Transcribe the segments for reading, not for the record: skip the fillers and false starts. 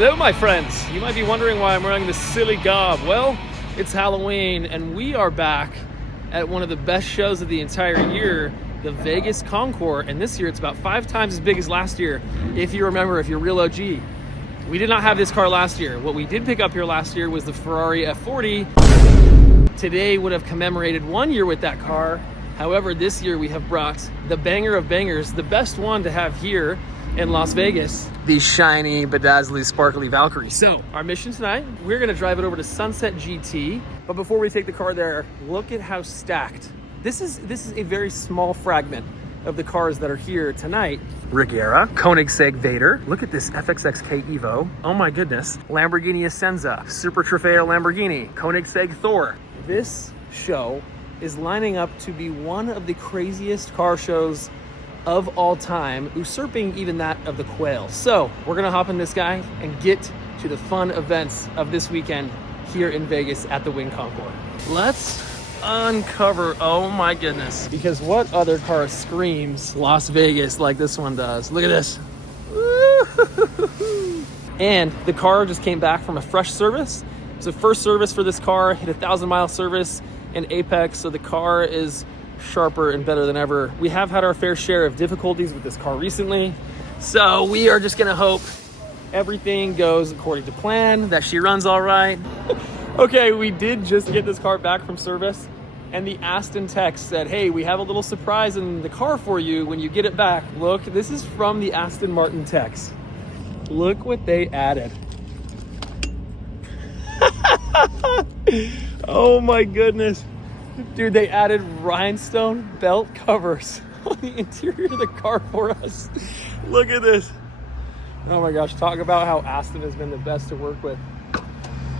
Hello, my friends. You might be wondering why I'm wearing this silly garb. Well, it's Halloween, and we are back at one of the best shows of the entire year, the Vegas Concours. And this year, it's about 5 times as big as last year. If you remember, if you're real OG, we did not have this car last year. What we did pick up here last year was the Ferrari F40. Today would have commemorated 1 year with that car. However, this year we have brought the banger of bangers, the best one to have here in Las Vegas, the shiny, bedazzly, sparkly Valkyrie. So our mission tonight, we're gonna drive it over to Sunset GT. But before we take the car there, look at how stacked. This is a very small fragment of the cars that are here tonight. Regera, Koenigsegg Vader. Look at this FXXK Evo. Oh my goodness. Lamborghini Essenza, Super Trofeo Lamborghini, Koenigsegg Thor. This show is lining up to be one of the craziest car shows of all time, usurping even that of the Quail. So we're gonna hop in this guy and get to the fun events of this weekend here in Vegas at the Wynn Concours. Let's uncover, oh my goodness. Because what other car screams Las Vegas like this one does? Look at this. And the car just came back from a fresh service. It was the first service for this car, hit 1,000-mile service in Apex, so the car is sharper and better than ever. We have had our fair share of difficulties with this car recently, so we are just gonna hope everything goes according to plan, that she runs all right. Okay, we did just get this car back from service, and the Aston tech said, hey, we have a little surprise in the car for you when you get it back. Look, this is from the Aston Martin techs. Look what they added. Oh my goodness. Dude, they added rhinestone belt covers on the interior of the car for us. Look at this. Oh my gosh, talk about how Aston has been the best to work with.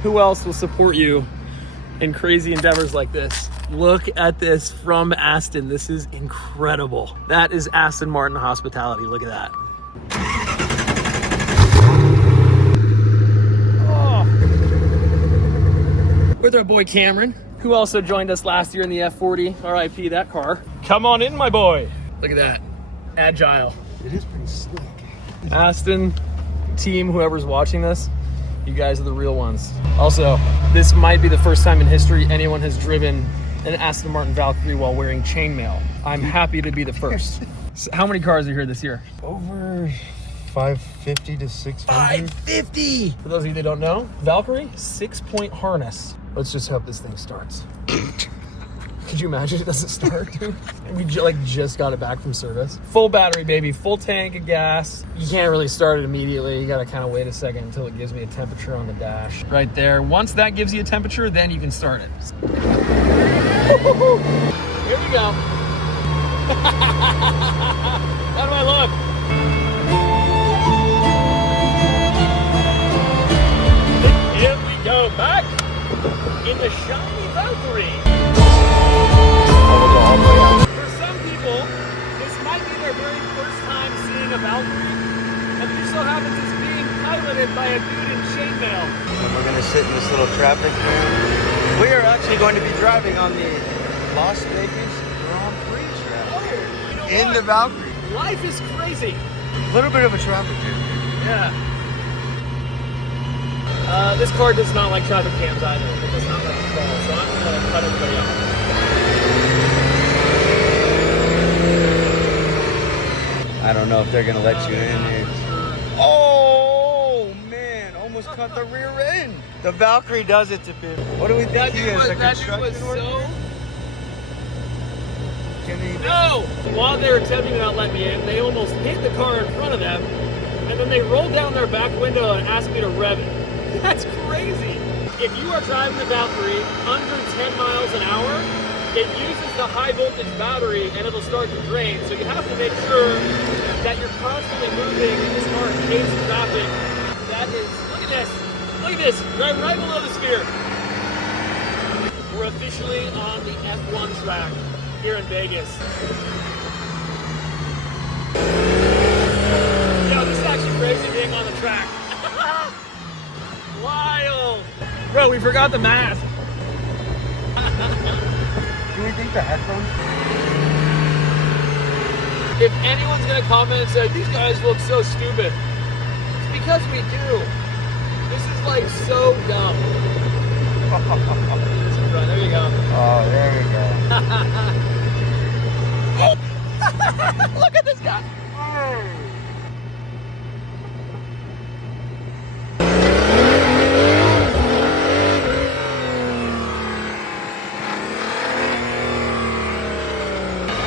Who else will support you in crazy endeavors like this? Look at this from Aston. This is incredible. That is Aston Martin hospitality. Look at that. With our boy Cameron, who also joined us last year in the F40. RIP that car. Come on in, my boy. Look at that. Agile. It is pretty slick. Aston team, whoever's watching this, you guys are the real ones. Also, this might be the first time in history anyone has driven an Aston Martin Valkyrie while wearing chainmail. I'm happy to be the first. So how many cars are here this year? Over 550 to 600. 550! For those of you that don't know, Valkyrie, 6-point harness. Let's just hope this thing starts. Could you imagine it doesn't start, dude? And we just got it back from service. Full battery, baby, full tank of gas. You can't really start it immediately. You gotta kind of wait a second until it gives me a temperature on the dash. Right there. Once that gives you a temperature, then you can start it. Here we go. How do I look? Here we go, back in the shiny Valkyrie. For some people, this might be their very first time seeing a Valkyrie, and it just so happens it's being piloted by a dude in chainmail. And we're gonna sit in this little traffic jam. We are actually going to be driving on the Las Vegas Grand Prix track. Oh, you know in what? the Valkyrie. Life is crazy. A little bit of a traffic jam. Yeah. This car does not like traffic cams either. It does not like to fall, so I'm gonna cut everybody off. I don't know if they're gonna let you in here. Oh man, almost cut the rear end. The Valkyrie does it to people. What do we think he is? A construction worker? No! While they were attempting to not let me in, they almost hit the car in front of them, and then they rolled down their back window and asked me to rev it. That's crazy. If you are driving the Valkyrie under 10 miles an hour, it uses the high voltage battery and it'll start to drain. So you have to make sure that you're constantly moving in this car in case of traffic. That is, look at this. Look at this, right below the sphere. We're officially on the F1 track here in Vegas. Yo, this is actually crazy being on the track. Wild. Bro, we forgot the mask. Do we think the headphones? If anyone's gonna comment and say, these guys look so stupid, it's because we do. looks like so dumb. There you go. Oh, there we go. Look at this guy.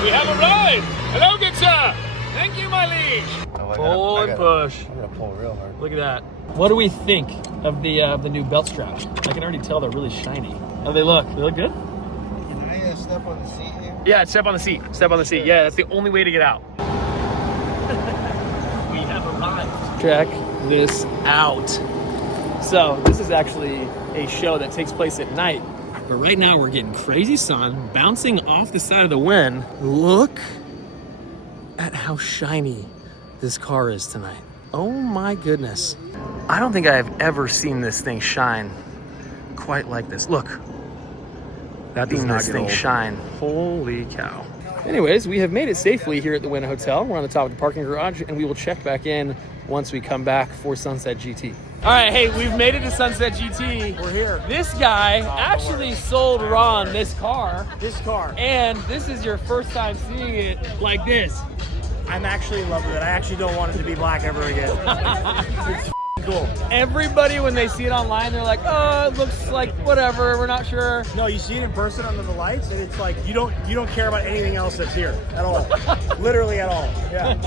We have arrived. Hello, good sir. Thank you, my liege. Oh, Pull and push. I'm gonna pull real hard. Look at that. What do we think of the new belt straps? I can already tell they're really shiny. How do they look? They look good? Can I step on the seat here? Yeah, step on the seat. Step on the seat. Yeah, that's the only way to get out. We have arrived. Check this out. So this is actually a show that takes place at night. But right now we're getting crazy sun bouncing off the side of the Wynn. Look at how shiny this car is tonight. Oh my goodness. I don't think I have ever seen this thing shine quite like this. Look. That does not this get thing old. shine. Holy cow. Anyways, we have made it safely here at the Wynn Hotel. We're on the top of the parking garage, and we will check back in once we come back for Sunset GT. All right, hey, we've made it to Sunset GT. We're here. This guy actually sold Ron this car, and this is your first time seeing it like this. I'm actually in love with it. I actually don't want it to be black ever again. It's cool. Everybody, when they see it online, they're like, oh, it looks like whatever, we're not sure. No, you see it in person under the lights, and it's like you don't care about anything else that's here at all. Literally at all. Yeah.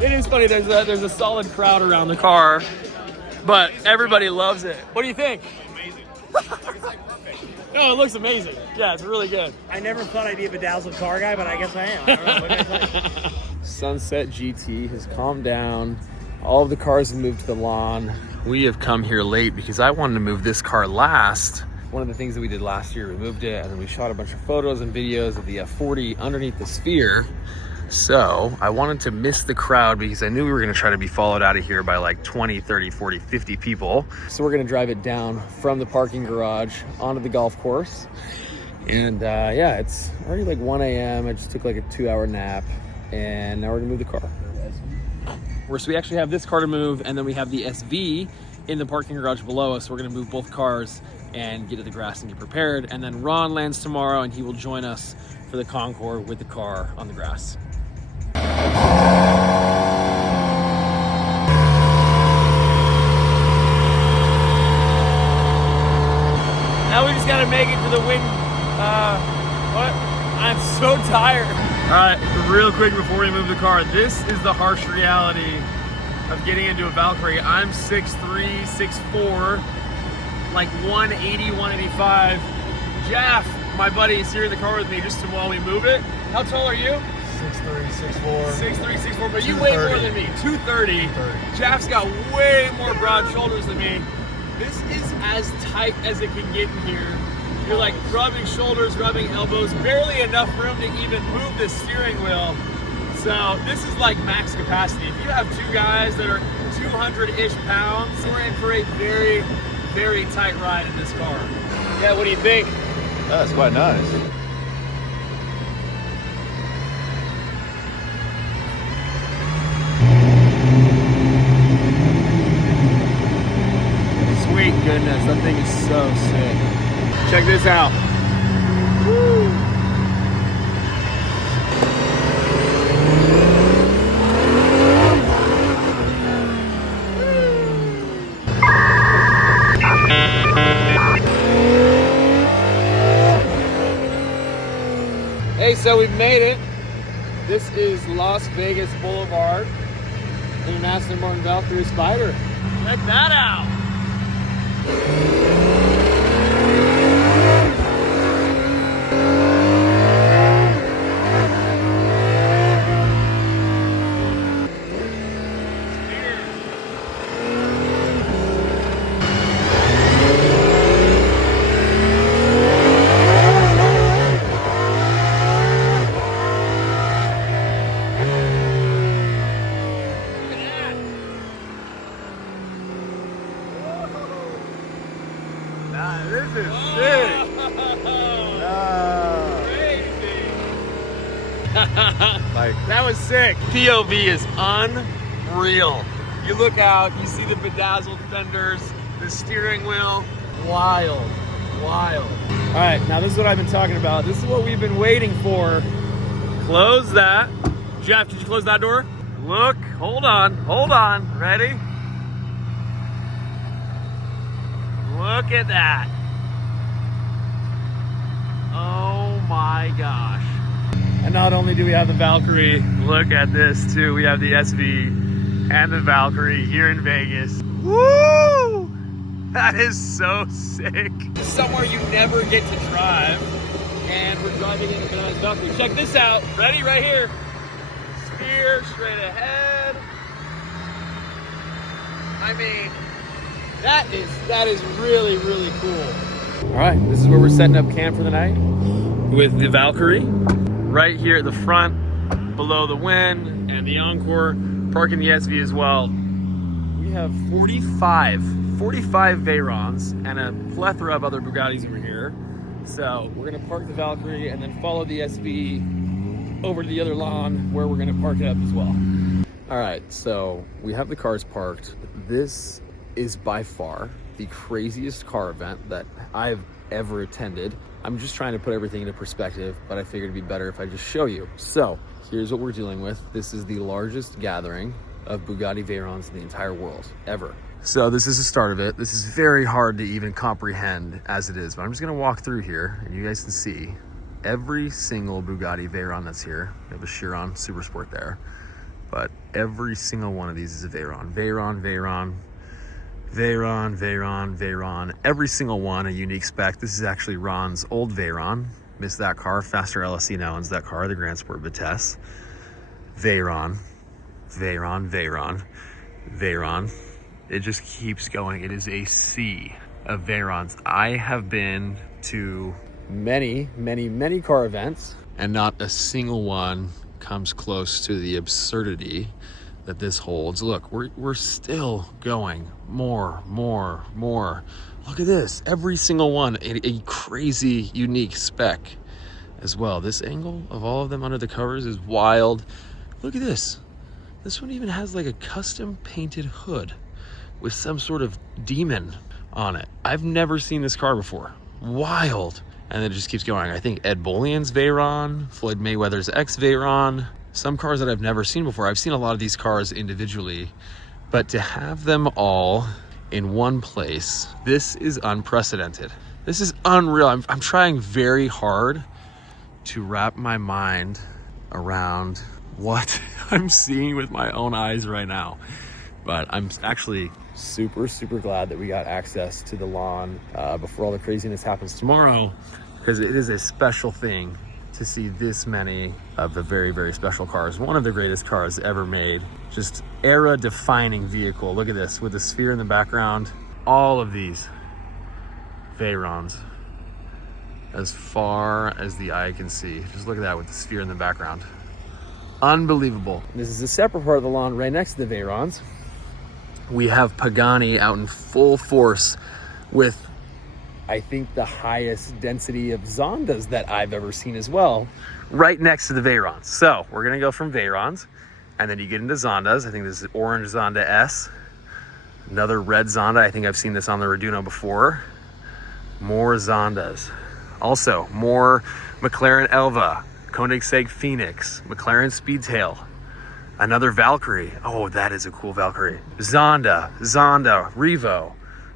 It is funny, there's a solid crowd around the car, but everybody loves it. What do you think? Amazing. No, it looks amazing. Yeah, it's really good. I never thought I'd be a bedazzled car guy, but I guess I am. I don't know. What can I tell you? Sunset GT has calmed down. All of the cars have moved to the lawn. We have come here late because I wanted to move this car last. One of the things that we did last year, we moved it and then we shot a bunch of photos and videos of the F40 underneath the Sphere. So I wanted to miss the crowd because I knew we were gonna try to be followed out of here by like 20, 30, 40, 50 people. So we're gonna drive it down from the parking garage onto the golf course. And yeah, it's already like 1 a.m. I just took like a 2-hour nap and now we're gonna move the car. So we actually have this car to move, and then we have the SV in the parking garage below us. We're gonna move both cars and get to the grass and get prepared. And then Ron lands tomorrow and he will join us for the Concours with the car on the grass. Now we just gotta make it to the Wynn. What? I'm so tired. All right, real quick before we move the car, this is the harsh reality of getting into a Valkyrie. I'm 6'3", 6'4", like 180, 185. Jeff, my buddy, is here in the car with me just while we move it. How tall are you? 6'3", 6'4". 6'3", 6'4", but you weigh more than me, 230. Jeff's got way more broad shoulders than me. This is as tight as it can get in here. You're like rubbing shoulders, rubbing elbows, barely enough room to even move the steering wheel. So this is like max capacity. If you have two guys that are 200-ish pounds, we're in for a very, very tight ride in this car. Yeah, what do you think? That's quite nice. Sweet goodness, that thing is so sick. Check this out. Woo. Hey, so we've made it. This is Las Vegas Boulevard, International Martin Valkyrie Spider. Check that out. This is sick. Like, that was sick. POV is unreal. You look out, you see the bedazzled fenders, the steering wheel, wild, wild. All right, now this is what I've been talking about. This is what we've been waiting for. Close that. Jeff, did you close that door? Look, hold on, ready? Look at that. Oh my gosh. And not only do we have the Valkyrie, look at this too. We have the SV and the Valkyrie here in Vegas. Woo! That is so sick. Somewhere you never get to drive. And we're driving in a nice Valkyrie. Check this out. Ready? Right here. Sphere straight ahead. I mean, that is really, really cool. All right, this is where we're setting up camp for the night with the Valkyrie. Right here at the front, below the Wynn and the Encore, parking the SV as well. We have 45 Veyrons and a plethora of other Bugattis over here. So we're gonna park the Valkyrie and then follow the SV over to the other lawn where we're gonna park it up as well. All right, so we have the cars parked. This is by far the craziest car event that I've ever attended. I'm just trying to put everything into perspective, but I figured it'd be better if I just show you. So here's what we're dealing with. This is the largest gathering of Bugatti Veyrons in the entire world, ever. So this is the start of it. This is very hard to even comprehend as it is, but I'm just gonna walk through here and you guys can see every single Bugatti Veyron that's here. We have a Chiron Super Sport there, but every single one of these is a Veyron. Veyron. Every single one a unique spec. This is actually Ron's old Veyron. Missed that car. Faster LSE now owns that car, the Grand Sport Vitesse. Veyron. It just keeps going. It is a sea of Veyrons. I have been to many car events, and not a single one comes close to the absurdity that this holds. Look, we're still going more. Look at this, every single one a crazy unique spec as well. This angle of all of them under the covers is wild. Look at this one even has like a custom painted hood with some sort of demon on it. I've never seen this car before. Wild. And it just keeps going. I think Ed Bolian's Veyron, Floyd Mayweather's X Veyron, some cars that I've never seen before. I've seen a lot of these cars individually, but to have them all in one place, this is unprecedented. This is unreal. I'm trying very hard to wrap my mind around what I'm seeing with my own eyes right now. But I'm actually super glad that we got access to the lawn before all the craziness happens tomorrow, because it is a special thing to see this many of the very special cars. One of the greatest cars ever made. Just era-defining vehicle. Look at this, with the sphere in the background. All of these Veyrons, as far as the eye can see. Just look at that with the sphere in the background. Unbelievable. This is a separate part of the lawn right next to the Veyrons. We have Pagani out in full force with, I think, the highest density of Zondas that I've ever seen as well, right next to the Veyrons. So we're gonna go from Veyrons, and then you get into Zondas. I think this is orange Zonda S, another red Zonda. I think I've seen this on the Raduno before. More Zondas. Also, more McLaren Elva, Koenigsegg Phoenix, McLaren Speedtail, another Valkyrie. Oh, that is a cool Valkyrie. Zonda, Revo,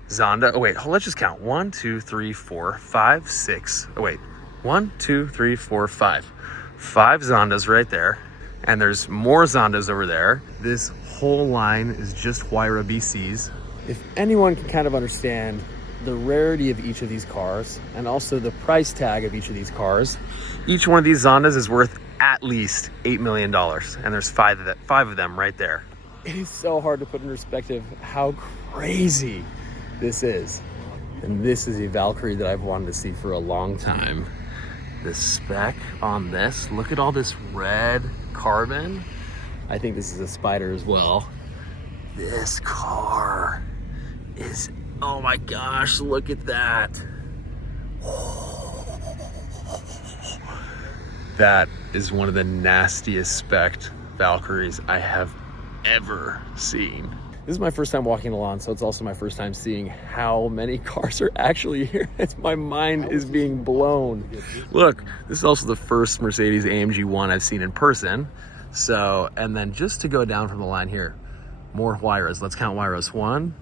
Zonda. Oh wait, let's just count. 1, 2, 3, 4, 5, 6. Oh wait, 1, 2, 3, 4, 5. 5 Zondas right there. And there's more Zondas over there. This whole line is just Huayra BCs. If anyone can kind of understand the rarity of each of these cars and also the price tag of each of these cars, each one of these Zondas is worth at least $8 million. And there's 5 of them right there. It is so hard to put in perspective how crazy this is. And this is a Valkyrie that I've wanted to see for a long time. The spec on this, look at all this red carbon. I think this is a Spider as well. This car is, oh my gosh, look at that. That is one of the nastiest spec'd Valkyries I have ever seen. This is my first time walking the lawn, so it's also my first time seeing how many cars are actually here. My mind is being blown. Look, this is also the first Mercedes AMG 1 I've seen in person. So, and then just to go down from the line here, more Huayras. Let's count Huayras. 1,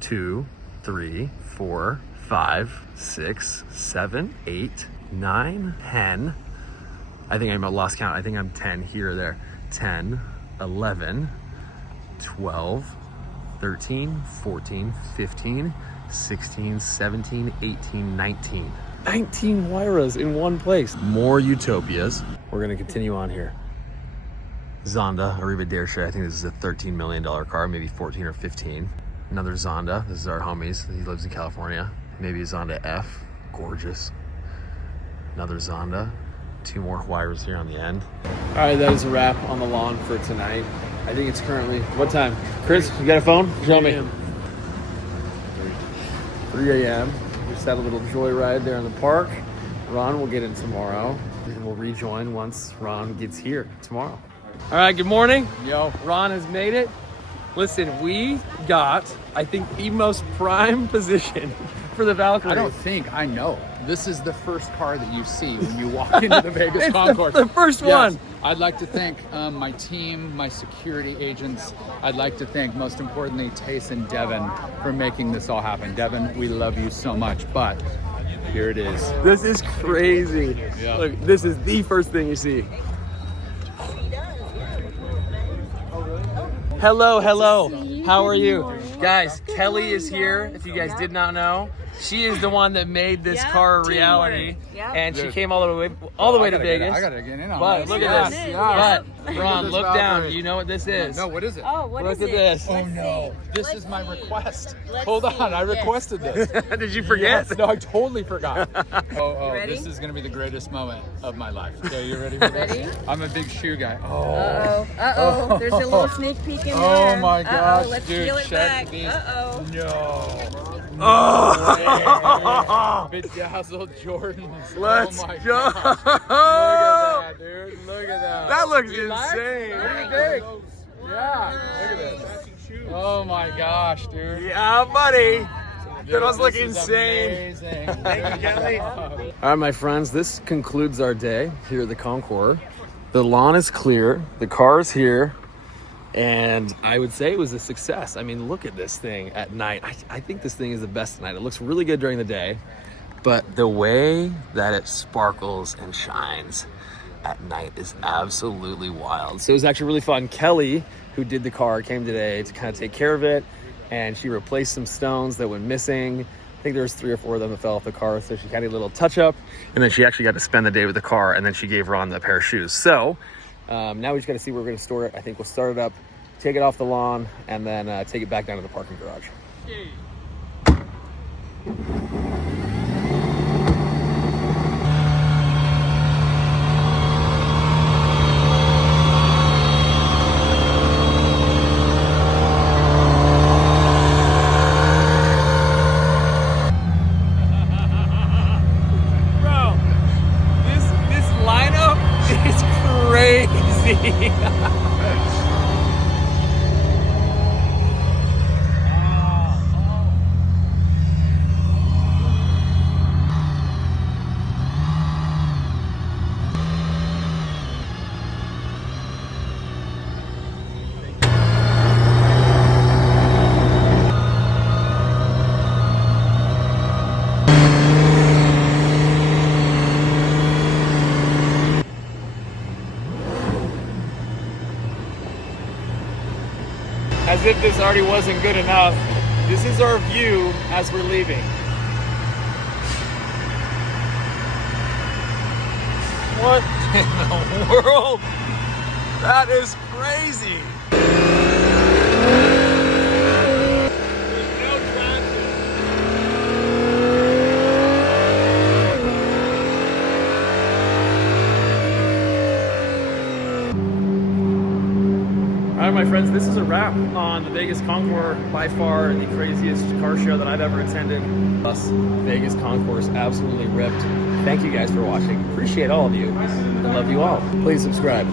2, 3, 4, 5, 6, 7, 8, 9, 10. I think I'm lost count. I think I'm 10 here or there. 10, 11, 12, 13, 14, 15, 16, 17, 18, 19. 19 Huayras in one place. More Utopias. We're gonna continue on here. Zonda Arrivederci. I think this is a $13 million car, maybe 14 or 15. Another Zonda. This is our homies. He lives in California. Maybe a Zonda F. Gorgeous. Another Zonda. 2 more Huayras here on the end. All right, that is a wrap on the lawn for tonight. I think it's currently, what time? Chris, you got a phone? Show me. 3 a.m. Just had a little joyride there in the park. Ron will get in tomorrow, and we'll rejoin once Ron gets here tomorrow. All right, good morning. Yo. Ron has made it. Listen, we got, I think, the most prime position for the Valkyrie. I know. This is the first car that you see when you walk into the Vegas Concours. The first one. I'd like to thank my team, my security agents. I'd like to thank, most importantly, Tace and Devin for making this all happen. Devin, we love you so much, but here it is. This is crazy. Yeah. Look, this is the first thing you see. Hello. How are you? Guys, Kelly is here, if you guys did not know. She is the one that made this car a reality, and she came all the way to Vegas. I gotta get in on But this. look at this. But Ron, look down. You know what this is? No, what is it? Oh, what is Look it? at this. Oh no, this is my request. Hold on, I requested this. Did you forget? Yes, no, I totally forgot. Oh, ready? this is gonna be the greatest moment of my life. Okay, you ready for this? Ready? I'm a big shoe guy. Uh-oh. There's a little sneak peek in there. Oh my gosh, Let's dude, peel it check back. these. Uh-oh. No. Oh! Bedazzled Jordans. Let's oh my go. gosh. Look at that, dude. Look at that. That looks You like? insane. What do you think? Yeah. Look at this. Oh my gosh, dude. Yeah, buddy. Dude, That was this looking is insane. Amazing. Thank you, Kelly. All right, my friends, this concludes our day here at the Concours. The lawn is clear, the car is here, and I would say it was a success. I mean, look at this thing at night. I think this thing is the best at night. It looks really good during the day, but the way that it sparkles and shines at night is absolutely wild. So it was actually really fun. Kelly, who did the car, came today to kind of take care of it, and she replaced some stones that went missing. I think there was 3 or 4 of them that fell off the car, so she kind of did a little touch up, and then she actually got to spend the day with the car, and then she gave Ron a pair of shoes. So now we just got to see where we're going to store it. I think we'll start it up, take it off the lawn, and then take it back down to the parking garage. Bro, this lineup is crazy. As if this already wasn't good enough, this is our view as we're leaving. What in the world? That is crazy. There's no traction. All right, my friends, this is a wrap on the Vegas Concours, by far the craziest car show that I've ever attended. Plus, Vegas Concours absolutely ripped. Thank you guys for watching. Appreciate all of you. I love you all. Please subscribe.